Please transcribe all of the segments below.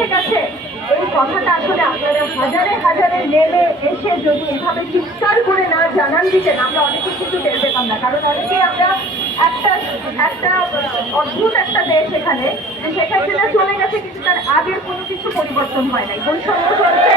রেখে গেছে। এই কথাটা আসলে আপনারা হাজারে হাজারে নেমে এসে যদি এভাবে চিৎকার করে না জানান দিতেন, আমরা অনেকে কিন্তু টের পেতাম না। কারণ অনেকে আমরা একটা একটা অদ্ভুত একটা দেশ এখানে, যে শেখ চলে গেছে, কিন্তু তার আগের কোনো কিছু পরিবর্তন হয় নাই। বৈষম্য চলছে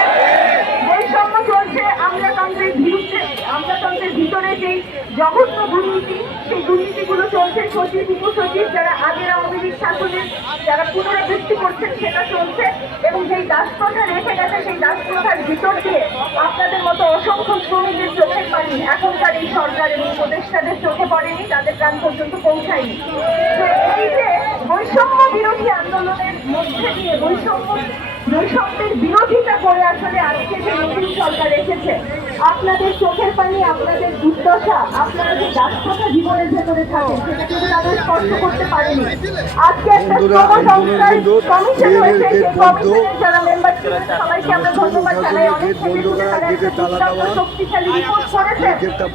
বৈষম্য চলছে, আমরা আমলাতন্ত্রের বিরুদ্ধে আমলাতন্ত্রের ভিতরে যেই জঘন্য দুর্নীতি, সেই দুর্নীতিগুলো চলছে সচিব, উপসচিব, যারা আগের আওয়ামী শাসনের যারা পুনরাবৃত্তি করছেন, সেটা চলছে। এবং যেই দাসপ্রথা রেখে গেছে, সেই দাসপ্রথার ভিতর দিয়ে আপনাদের মতো অসংখ্য শ্রমিকের চোখের পানি এখনকার এই সরকার এবং উপদেষ্টাদের চোখে পড়েনি, তাদের কান পর্যন্ত পৌঁছায়নি। এই যে বৈষম্য বিরোধী আন্দোলনের মধ্যে দিয়ে বৈষম্য বৈষম্যের বিরোধিতা করে আসলে আজকে যে নতুন সরকার এসেছে আপনাদের চোখের পানি আপনাদের দুর্দশা আপনারা যে দাসপ্রথা জীবনের ভেতরে থাকেন সেটা কিন্তু তাদের স্পর্শ করতে পারেনি। আজকে একটা বন্ধু, কমিশন হয়েছে সেই কমিশনের যারা মেম্বার ছিলেন সবাইকে আমরা ধন্যবাদ জানাই। অনেক। শক্তিশালী রিপোর্ট করেছে। গেটটা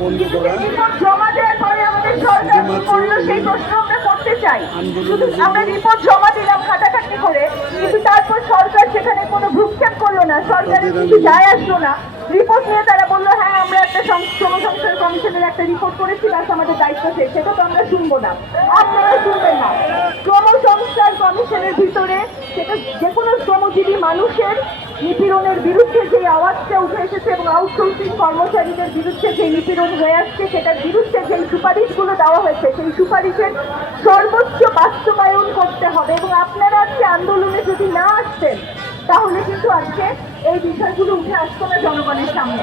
রিপোর্ট জমা দেওয়ার পরে আমাদের সরকার কি করল সেই প্রশ্ন আমরা করতে চাই। শুধু আমরা রিপোর্ট জমা দিলাম খাটাখাটি করে কিন্তু তারপর সরকার সেখানে কোনো ভ্রুক্ষেপ করল না সরকারের তাদের কিছু যায় আসলো না। রিপোর্ট নিয়ে তারা বলল হ্যাঁ আমরা একটা সংস্কার কমিশনের একটা রিপোর্ট করেছি ব্যাস আমাদের দায়িত্ব শেষ সেটা তো আমরা শুনব না। আপনারা শুনবেন না। শ্রম সংস্কার কমিশনের ভিতরে সেটা যে কোনো শ্রমজীবী মানুষের নিপীড়নের বিরুদ্ধে যে আওয়াজটা উঠে এসেছে এবং আউটসোর্সিং কর্মচারীদের বিরুদ্ধে যে নিপীড়ন হয়ে আসছে সেটার বিরুদ্ধে যে সুপারিশগুলো দেওয়া হয়েছে সেই সুপারিশের সর্বোচ্চ বাস্তবায়ন করতে হবে। এবং আপনারা আজকে আন্দোলনে যদি না আসতেন তাহলে কিন্তু আজকে এই বিষয়গুলো উঠে আসতো না জনগণের সামনে।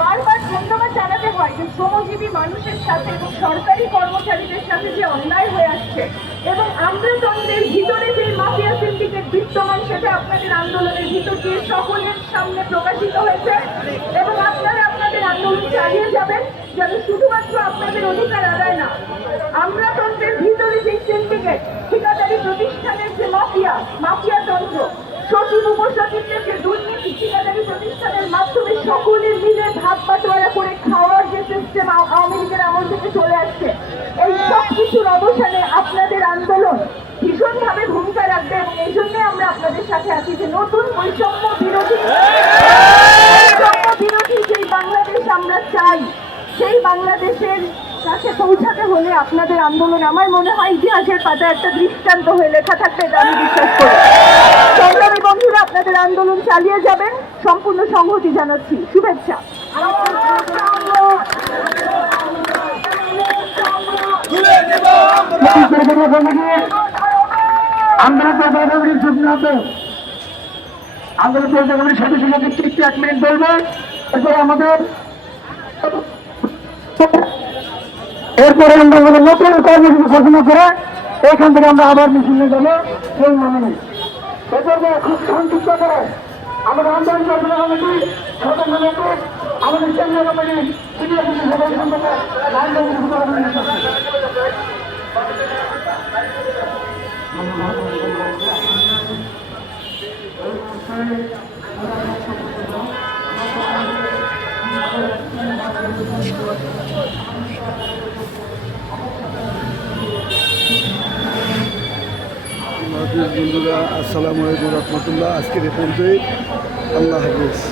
বারবার ধন্যবাদ জানাতে হয় যে শ্রমজীবী মানুষের সাথে এবং সরকারি কর্মচারীদের সাথে যে অন্যায় হয়ে আসছে এবং আমলাতন্ত্রের ভিতরে যে মাফিয়া সিন্ডিকেট বিদ্যমান, সেটা আপনাদের আন্দোলনের ভিতর দিয়ে সকলের সামনে প্রকাশিত হয়েছে এবং আপনারা আপনাদের আন্দোলন চালিয়ে যাবেন যেন শুধুমাত্র আপনাদের অধিকার আদায় না আমলাতন্ত্রের ভিতরে যে সিন্ডিকেট মাফিয়া মাফিয়া তন্ত্র। সচিব উপসচিবদের যে দুর্নীতি ঠিকাদারি প্রতিষ্ঠানের মাধ্যমে সকলে মিলে ভাগ বাটোয়ারা করে খাওয়ার যে সিস্টেম আওয়ামী লীগের আমল থেকে চলে আসছে এই সব কিছুর অবসানে আপনাদের আন্দোলন ভীষণভাবে ভূমিকা রাখবে এবং এই জন্য আমরা আপনাদের সাথে আছি যে নতুন বৈষম্য বিরোধী বৈষম্য বিরোধী যেই বাংলাদেশ আমরা চাই সেই বাংলাদেশের কাছে পৌঁছাতে হলে আপনাদের আন্দোলন আমার মনে হয় ইতিহাসের পাতায় একটা দৃষ্টান্ত হয়ে লেখা থাকবে এটা আমি বিশ্বাস করি। সংগ্রামী বন্ধুরা, আপনাদের আন্দোলন চালিয়ে যাবেন। সম্পূর্ণ সংহতি জানাচ্ছি। শুভেচ্ছা। আন্দোলন গেলে সদস্য সচিব এক মিনিট বলবে এরপরে আমাদের এরপরে আমরা আমাদের নতুন কর্মসূচি ঘোষণা করে এখান থেকে আমরা আবার মিছিলে যাব। এই মানে এরপরে খুব সংক্ষিপ্ত করে আমাদের আন্দোলন কমিটি সদস্য সচিব আমাদের কেন্দ্রীয় কমিটি কমিটি বন্ধুরা আসসালামু আলাইকুম রহমতুল্লাহ। আজকের এ পর্যন্তই আল্লাহ হাফিজ।